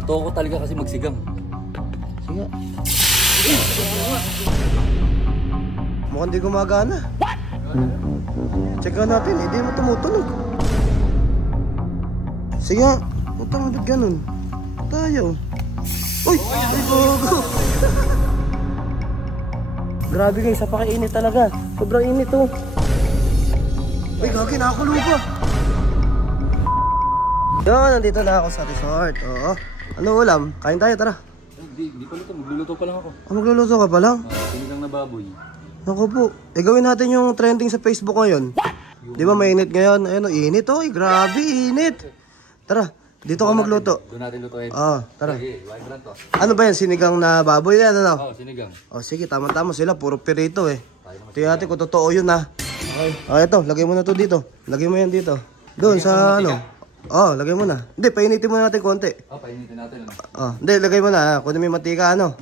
Totoo ko talaga kasi magsigang. Sige. Mukhang di gumagana. Check natin, hindi mo tumutunog. Sige, putang ba't ganun? Tayo. Uy! Ay, gogo! Grabe guys, napakainit talaga. Sobrang init oh. Uy, gagi, nakakulo pa. Yun, nandito na ako sa resort. Oo. Ano ulam? Kain tayo, tara. Di pa luto, magluluto pa lang ako. Magluluto ka pa lang? Sinigang na baboy. Ako po. Gawin natin yung trending sa Facebook ngayon. Di ba mainit ngayon? Ayun, init oh. Grabe, init. Tara, dito ka magluto. Doon natin lutuin. Tara. Sige, wag lang to. Ano ba yan? Sinigang na baboy yan, ano? Sinigang. Sige, tama-tama sila. Puro pirito eh. Tingnan natin kung totoo yun ha. Okay. Ito, lagay mo na to dito. Lagay mo yan dito. Doon sa ano. Lagay mo na. Hindi, painitin mo natin konti. Painitin natin. Hindi, lagay mo na. Kunin mo yung mantika, ano.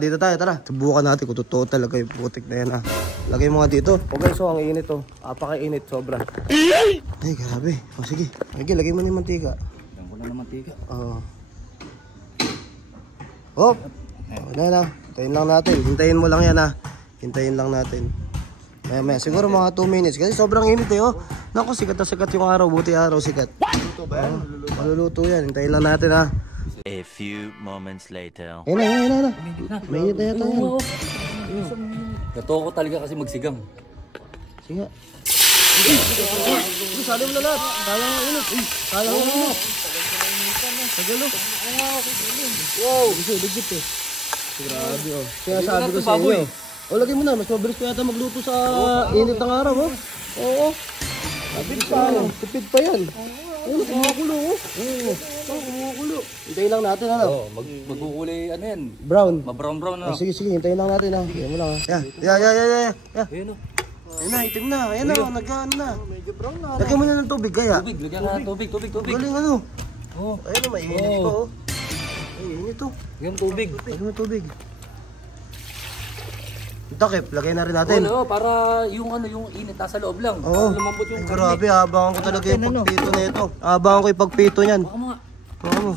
Dito tayo, tara. Subukan natin kung totoo talaga yung putik na yan, ha. Lagay mo nga dito. Guys, ang init, oh. Apaka-init, sobra. Ay, grabe. Sige. Lagay mo na yung mantika. Lagyan ko na ng mantika. Na. Hintayin lang natin. Hintayin mo lang yan, ha. Hintayin lang natin. Maya, siguro mga 2 minutes. Kasi sobrang init, eh, oh. Naku, sikat na sikat yung araw. Buti araw, sikat. Maluluto ba yan? Maluluto yan. Hintayin lang natin, ha. A few moments later. Ayun na. May init na yata yan. Totoo ko talaga kasi magsigang. Sige. Sali mo na lahat. Sayang ang init. Sayang ang init. Sagalo. Wow. Legit eh. Grabe oh. Kaya sabi ko sa inyo. Lagay mo na. Mas mabilis pa yata magluto sa init ng araw oh. Oo. Tipid pa. Tipid pa yan. Kumukulo oh. Kumukulo. Hintayin lang natin ano. Magkukulay ano yan? Brown. Ma-brown ano. Sige. Hintayin lang natin ha. Hintayin mo lang ha. Yeah. Ayun oh. Ayun na, itim na. Ayan na, nag-ano na. Medyo brown na. Lagyan mo na ng tubig kaya. Lagyan ka ng tubig. Galing ano. Ayun na, mainit pa oh. Ay, init oh. Lagyan tubig. Lagyan mo tubig. Takip, lagay na rin natin. Para yung init nasa loob lang. Oo. Lumambot yung karne. Grabe, abangan ko talaga yung pagpito na ito. Abangan ko yung pagpito niyan. Baka mga. Oo.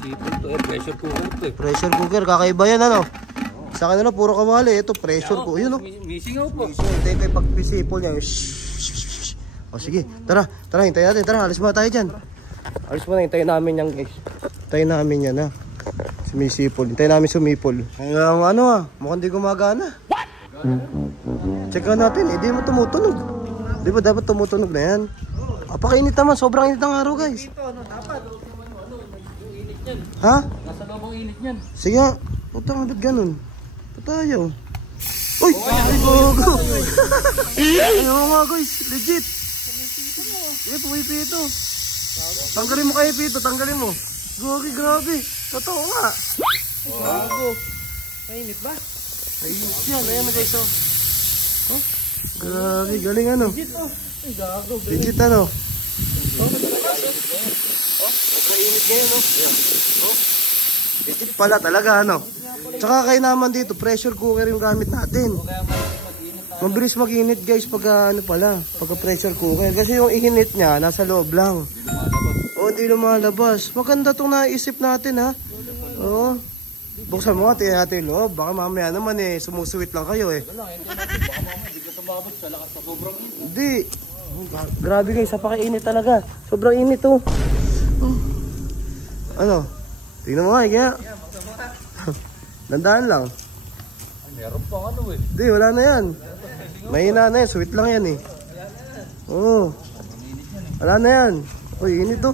Pressure cooker ito eh. Pressure cooker, kakaiba yan ano. Sa kanila puro kawali, ito pressure cooker. Yun oh. Missing out po. Hintayin ko yung pagpisipol niya. Sige, tara, hintayin natin. Tara, alis muna tayo dyan. Alis muna, hintayin namin yan guys. Hintayin namin yan ha. Sumisipol, hintayin namin sumipol. Ang ano mukhang di gumagana. Check natin, hindi mo tumutunog. Di ba dapat tumutunog na yan? Apakainit naman, sobrang init ng araw guys. Ha? Nasa loob ang init niyan. Sige, putang ba't ganun? Tayo. Uy! Ay, gogo! Ayaw nga guys, legit. Pumipito. Tanggalin mo kayo pito, tanggalin mo. Gogi, grabe. Totoo nga. Gago. Mainit ba? Mainit yan, ayan na guys oh. Grabe, galing ano. Legit oh. Ay, gago. Legit ano. Sobrang init ngayon oh. Legit pala talaga ano. Tsaka kayo naman dito, pressure cooker yung gamit natin. Mabilis mag-init guys pagka ano pala, pagka pressure cooker. Kasi yung init niya, nasa loob lang. Hindi lumalabas. Maganda itong naisip natin ha. Oo. Buksan mo nga, tingnan natin yung loob. Baka mamaya naman sumusuwit lang kayo eh. Hindi. Grabe guys, napakainit talaga. Sobrang init oh. Ano? Tingnan mo nga, kaya. Dandaan lang. Meron pa ano eh. Hindi, wala na yan. Mahina na yan, sweet lang yan eh. Oo. Wala na yan. Uy, init oh.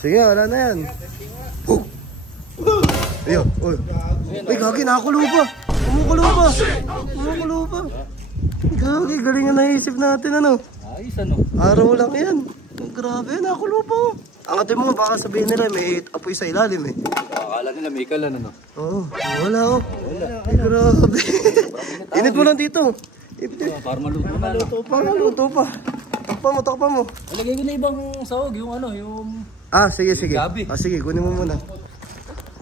Sige, wala na yan. Ayun, uy. Uy, gagi, nakakulo pa. Kumukulo pa. Gagi, galing na naisip natin ano. Ayos ano. Araw lang yan. Grabe, nakakulo pa oh. Angatin mo, baka sabihin nila may apoy sa ilalim eh. Akala nila may kalan ano. Oo, wala oh. Ay, grabe. Init mo lang dito. Para maluto na. Maluto pa. Takpa mo. Lagay ko na ibang sahog, yung ano, yung... Sige. Sige, kunin mo muna.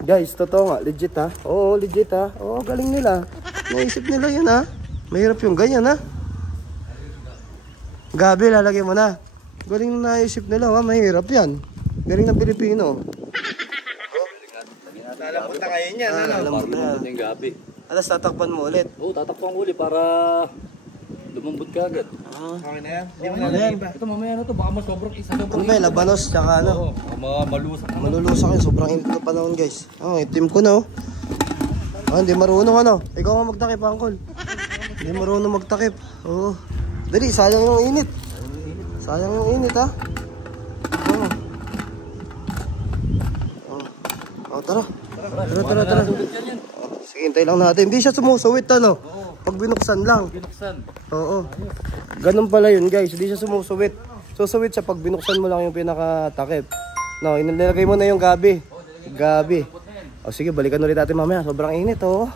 Guys, totoo nga, legit ha. Oo, legit ha. Oo, galing nila. Naisip nila yun ha. Mahirap yung ganyan ha. Gabi, lalagay mo na. Galing na naisip nila ha, mahirap yan. Galing ng Pilipino. Lalambot na ngayon yan, ano? Para lumambot na yung gabi. Alas tatakpan mo ulit. Oo, tatakpan ko ulit para lumambot ka agad. Okay na yan. Hindi mo Ano na yan? Ito mamaya na to, baka mas sobrang Ano ba yun? Labanos, tsaka ano? Oo, baka malusak na. Malulusak yun. Sobrang init na panahon, guys. Itim ko na, oh. Hindi marunong, ano? Ikaw nga magtakip, Uncle. Hindi marunong magtakip. Oo. Dali, sayang yung init. Sayang yung init, ha? Oo. Oh, tara. Tara. Sige, hintay lang natin. Hindi siya sumusuwit, ano? Pag binuksan lang. Binuksan. Oo. Ganun pala yun, guys. Hindi siya sumusuwit. Susuwit siya pag binuksan mo lang yung pinakatakip. No, inilagay mo na yung gabi. Gabi. O sige, balikan ulit natin mamaya. Sobrang init, oh.